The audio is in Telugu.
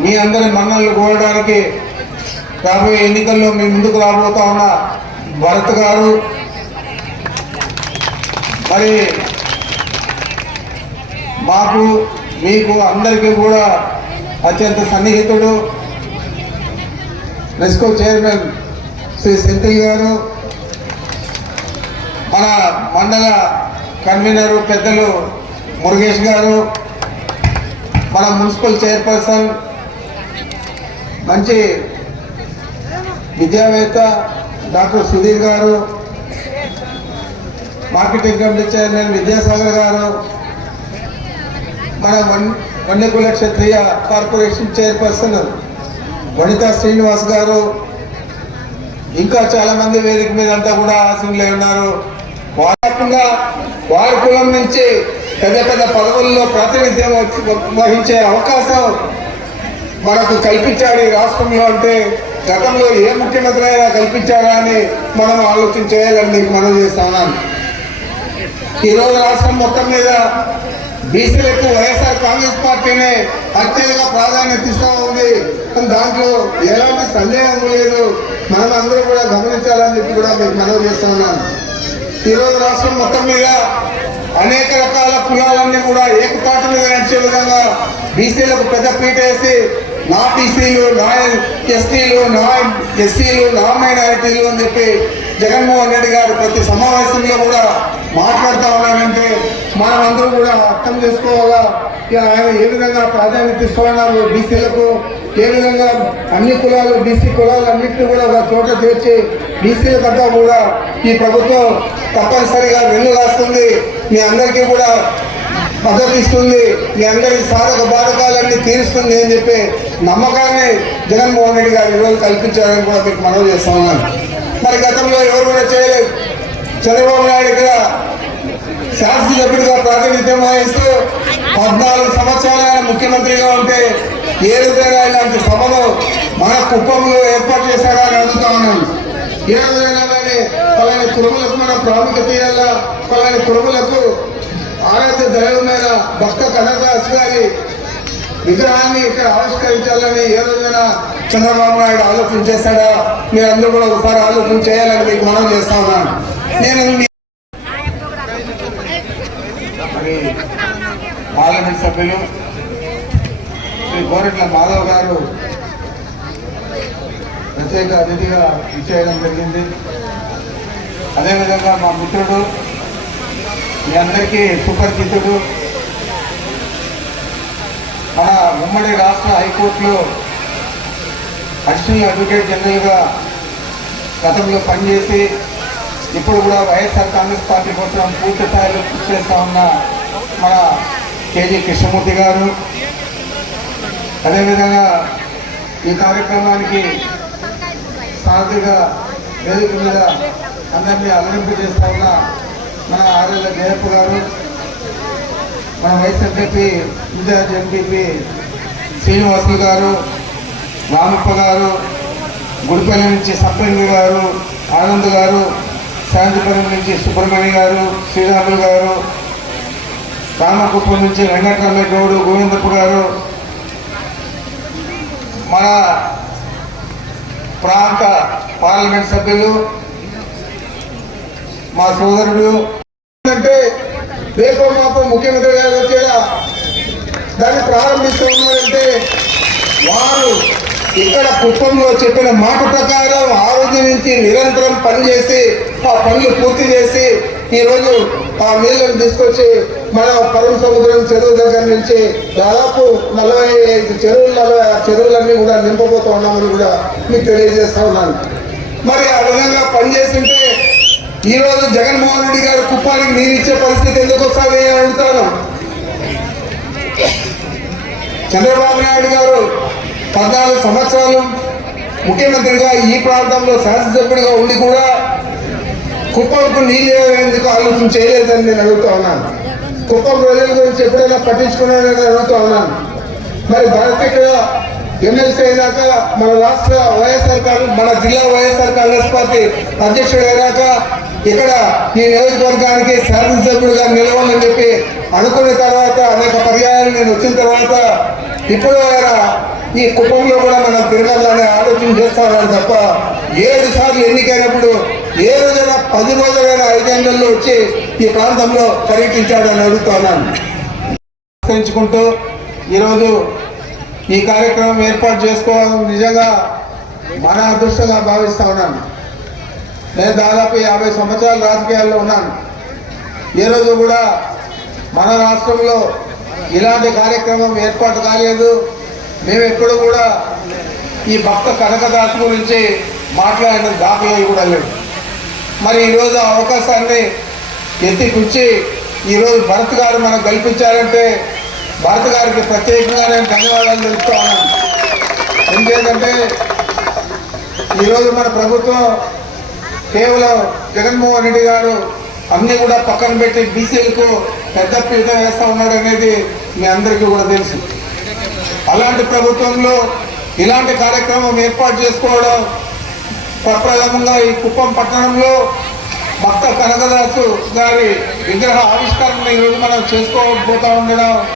మీ అందరి మన్నలు కోరడానికి రాబోయే ఎన్నికల్లో మీ ముందుకు రాబోతా ఉన్న భరత్ గారు మరి మాకు మీకు అందరికీ కూడా అత్యంత సన్నిహితుడు రెస్కో చైర్మన్ శ్రీ సెంథిల్ గారు మన మండల కన్వీనరు పెద్దలు మురుగేష్ గారు మన మున్సిపల్ చైర్పర్సన్ మంచి విద్యావేత్త డాక్టర్ సుధీర్ గారు మార్కెటింగ్ కమిటీ చైర్మన్ విద్యాసాగర్ గారు మన వన్ వన్యకుల క్షత్రియ కార్పొరేషన్ చైర్పర్సన్ వనితా శ్రీనివాస్ గారు ఇంకా చాలా మంది వేదిక మీద అంతా కూడా ఆశీనులై ఉన్నారు. వారకుండా వారి కులం నుంచి పెద్ద పెద్ద పదవుల్లో ప్రాతినిధ్యం వహించే అవకాశం మనకు కల్పించాడు ఈ రాష్ట్రంలో అంటే గతంలో ఏ ముఖ్యమంత్రి అయినా కల్పించారా అని మనం ఆలోచన చేయాలని మనం చేస్తున్నాను ఈరోజు రాష్ట్రం మొత్తం మీద బీసీలకు వైఎస్ఆర్ కాంగ్రెస్ పార్టీనే అత్యధిక ప్రాధాన్యత ఇస్తూ ఉంది. దాంట్లో ఎలాంటి సందేహం లేదు. మనం అందరూ కూడా గమనించాలని చెప్పి కూడా మీకు మనవి చేస్తున్నాను ఈరోజు రాష్ట్రం మొత్తం మీద అనేక రకాల కులాలన్నీ కూడా ఏకతాటి మీద నడిచే విధంగా బీసీలకు పెద్ద పీట వేసి నా బీసీలు నా ఎస్టీలు నా ఎస్సీలు నా మైనారిటీలు అని చెప్పి జగన్మోహన్ రెడ్డి గారు ప్రతి సమావేశంలో కూడా మాట్లాడుతూ ఉన్నారంటే మనం అందరూ కూడా అర్థం చేసుకోవాలా? ఇక ఆయన ఏ విధంగా ప్రాధాన్యత ఇస్తున్నారు బీసీలకు ఏ విధంగా అన్ని కులాలు బీసీ కులాలు అన్నింటినీ కూడా ఒక చోట చేర్చి బీసీలకంతా కూడా ఈ ప్రభుత్వం తప్పనిసరిగా వెన్ను రాస్తుంది మీ అందరికీ కూడా మద్దతు ఇస్తుంది మీ అందరి సాధక బాధకాలన్నీ తీరుస్తుంది అని చెప్పి నమ్మకాన్ని జగన్మోహన్ రెడ్డి గారు ఈరోజు కల్పించారని కూడా మీకు మనవి చేస్తా ఉన్నాను. మరి గతంలో ఎవరు కూడా చేయలేదు. చంద్రబాబు నాయుడు ఇక్కడ శాసనసభ్యుడిగా ప్రాతినిధ్యం వహిస్తూ పద్నాలుగు సంవత్సరాలు ఆయన ముఖ్యమంత్రిగా ఉంటే ఏ విధంగా ఇలాంటి సభలు మన కుప్పంలో ఏర్పాటు చేశారా అని అడుగుతా ఉన్నాను. ఏ విధంగా కానీ పలాని కురుములకు మనం ప్రాముఖ్యత ఇవ్వాలా? పలాని కురుములకు ఆరాధ్య దైవమైన భక్త కనకదాస్ గారి విగ్రహాన్ని ఇక్కడ ఆవిష్కరించాలని ఏ రోజున చంద్రబాబు నాయుడు ఆలోచన చేశాడా? మీరందరూ కూడా ఒకసారి ఆలోచన చేయాలని మీకు మనం చేస్తా ఉన్నాను నేను మరి పార్లమెంట్ సభ్యులు శ్రీ గోరెట్ల మాధవ్ గారు ప్రత్యేక అతిథిగా ఇచ్చేయడం జరిగింది. అదేవిధంగా మా మిత్రుడు మీ అందరికీ సుపరిచితుడు. మన ఉమ్మడి రాష్ట్ర హైకోర్టులో అడిషనల్ అడ్వకేట్ జనరల్గా గతంలో పనిచేసి ఇప్పుడు కూడా వైఎస్ఆర్ కాంగ్రెస్ పార్టీ కోసం పూర్తి స్థాయిలో కృషి చేస్తా ఉన్న మన కేజీ కృష్ణమూర్తి గారు. అదేవిధంగా ఈ కార్యక్రమానికి సారథిగా వేదిక మీద అందరినీ అలరింపు చేస్తా ఉన్న మన ఆర్ఎల్ జయప్ప గారు మన vice MP incharge MPP Srinivasulu గారు రామప్ప గారు గుడిపల్లి నుంచి సప్తమి గారు ఆనంద్ గారు శాంతిపురం నుంచి సుబ్రహ్మణ్య గారు శ్రీరాములు గారు రామకుప్పం నుంచి వెంకటరమణ గౌడు గోవిందప్ప గారు మన ప్రాంత పార్లమెంట్ సభ్యులు మా సోదరుడు రేపో మాపో ముఖ్యమంత్రి గారు వచ్చేలా దాన్ని ప్రారంభిస్తూ ఉన్నారంటే వారు ఇక్కడ కుప్పంలో చెప్పిన మాట ప్రకారం ఆ రోజు నుంచి నిరంతరం పనిచేసి ఆ పనులు పూర్తి చేసి ఈరోజు ఆ నీళ్ళను తీసుకొచ్చి మన పరమ సముద్రం చెరువు దగ్గర నుంచి దాదాపు నలభై ఐదు చెరువులు నలభై చెరువులన్నీ కూడా నింపబోతూ ఉన్నామని కూడా మీకు తెలియజేస్తా ఉన్నాను. మరి ఆ విధంగా పనిచేసింటే ఈ రోజు జగన్మోహన్ రెడ్డి గారు కుప్పానికి నీరు ఇచ్చే పరిస్థితి ఎందుకు వస్తుంది అని అడుగుతాను. చంద్రబాబు నాయుడు గారు పద్నాలుగు సంవత్సరాలు ముఖ్యమంత్రిగా ఈ ప్రాంతంలో శాసనసభ్యుడిగా ఉండి కూడా కుప్పంకు నీళ్ళు ఎందుకు ఆలోచన చేయలేదని నేను అడుగుతా ఉన్నాను. కుప్పం ప్రజల గురించి ఎప్పుడైనా పట్టించుకున్నాడని అడుగుతా ఉన్నాను. మరి భారత ఇక్కడ ఎమ్మెల్సీ అయినాక మన రాష్ట్ర వైఎస్ఆర్ కాంగ్రెస్ మన జిల్లా వైఎస్ఆర్ కాంగ్రెస్ పార్టీ అధ్యక్షుడు అయినాక ఇక్కడ ఈ నియోజకవర్గానికి శాసనసభ్యుడిగా నిలవాలని చెప్పి అనుకున్న తర్వాత అనేక పర్యాయాలు నేను వచ్చిన తర్వాత ఇప్పుడు ఆయన ఈ కుటుంబంలో కూడా మనం తిరగాలని ఆలోచన చేస్తామని తప్ప ఏడు సార్లు ఎన్నికైనప్పుడు ఏ రోజైనా పది రోజులైనా ఐదేళ్ళలో వచ్చి ఈ ప్రాంతంలో పర్యటించాడని అడుగుతున్నాను. ఈరోజు ఈ కార్యక్రమం ఏర్పాటు చేసుకోవడం నిజంగా మన అదృష్టంగా భావిస్తూ ఉన్నాను. నేను దాదాపు యాభై సంవత్సరాల రాజకీయాల్లో ఉన్నాను. ఏ రోజు కూడా మన రాష్ట్రంలో ఇలాంటి కార్యక్రమం ఏర్పాటు కాలేదు. మేము ఎప్పుడు కూడా ఈ భక్త కనకదాసు గురించి మాట్లాడిన దాఖలు కూడా లేదు మరి ఈరోజు అవకాశాన్ని ఎత్తిపుచ్చి ఈరోజు భరత్ గారు మనకు కల్పించారంటే భరత్ గారికి ప్రత్యేకంగా నేను ధన్యవాదాలు తెలుపుతూ ఉన్నాను. ఎందుకంటే ఈరోజు మన ప్రభుత్వం కేవలం జగన్మోహన్ రెడ్డి గారు అన్ని కూడా పక్కన పెట్టి బీసీలకు పెద్ద పీట వేస్తా ఉన్నాడు అనేది మీ అందరికీ కూడా తెలుసు. అలాంటి ప్రభుత్వంలో ఇలాంటి కార్యక్రమం ఏర్పాటు చేసుకోవడం ప్రప్రథమంగా ఈ కుప్పం పట్టణంలో భక్త కనకదాసు గారి విగ్రహ ఆవిష్కరణ ఈరోజు మనం చేసుకోబోతా ఉండడం